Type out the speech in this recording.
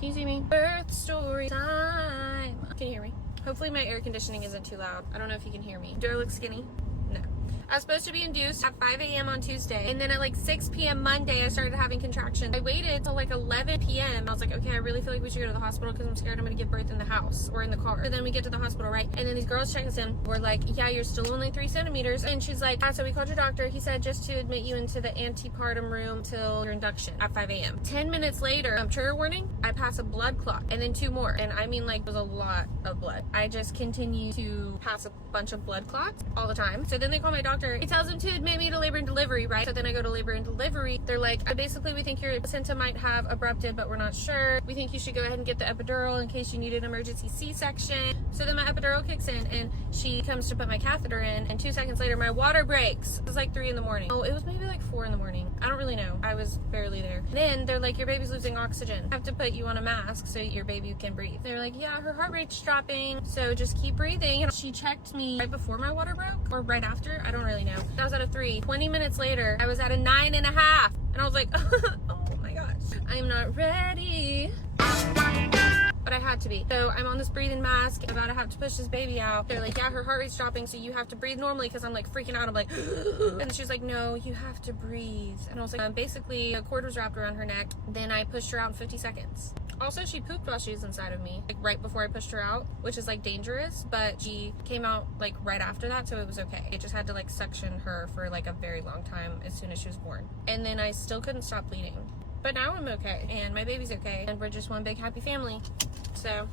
Can you see me? Birth story time. Can you hear me? Hopefully my air conditioning isn't too loud. I don't know if you can hear me. Do I look skinny? No. I was supposed to be induced at 5 a.m. on Tuesday, and then at like 6 p.m. Monday, I started having contractions. I waited till like 11 p.m. I was like, okay, I really feel like we should go to the hospital because I'm scared I'm gonna give birth in the house or in the car. So then we get to the hospital, right? And then these girls check us in. We're like, yeah, you're still only 3 centimeters. And she's like, so we called your doctor. He said just to admit you into the antepartum room till your induction at 5 a.m. 10 minutes later, trigger warning, I pass a blood clot and then 2 more. And I mean, like, it was a lot of blood. I just continue to pass a bunch of blood clots all the time. So then they call my doctor. He tells them to admit me to labor and delivery, right? So then I go to labor and delivery. They're like, basically, we think your placenta might have abrupted, but we're not sure. We think you should go ahead and get the epidural in case you need an emergency C-section. So then my epidural kicks in and she comes to put my catheter in, and 2 seconds later, my water breaks. It was like 3 in the morning. Oh, it was maybe like 4 in the morning. I don't really know. I was barely there. Then they're like, your baby's losing oxygen. I have to put you on a mask so your baby can breathe. They're like, yeah, her heart rate's dropping, so just keep breathing. And she checked me right before my water broke or right after. I don't really know. That was at a 3. 20 minutes later, I was at a 9.5. And I was like, oh my gosh, I'm not ready. But I had to be. So I'm on this breathing mask, about to have to push this baby out. They're like, yeah, her heart rate's dropping, so you have to breathe normally, because I'm like freaking out. I'm like, and she's like, no, you have to breathe. And I was like, basically a cord was wrapped around her neck. Then I pushed her out in 50 seconds. Also, she pooped while she was inside of me, like right before I pushed her out, which is like dangerous, but she came out like right after that, so it was okay. It just had to like suction her for like a very long time as soon as she was born. And then I still couldn't stop bleeding. But now I'm okay, and my baby's okay, and we're just one big happy family. So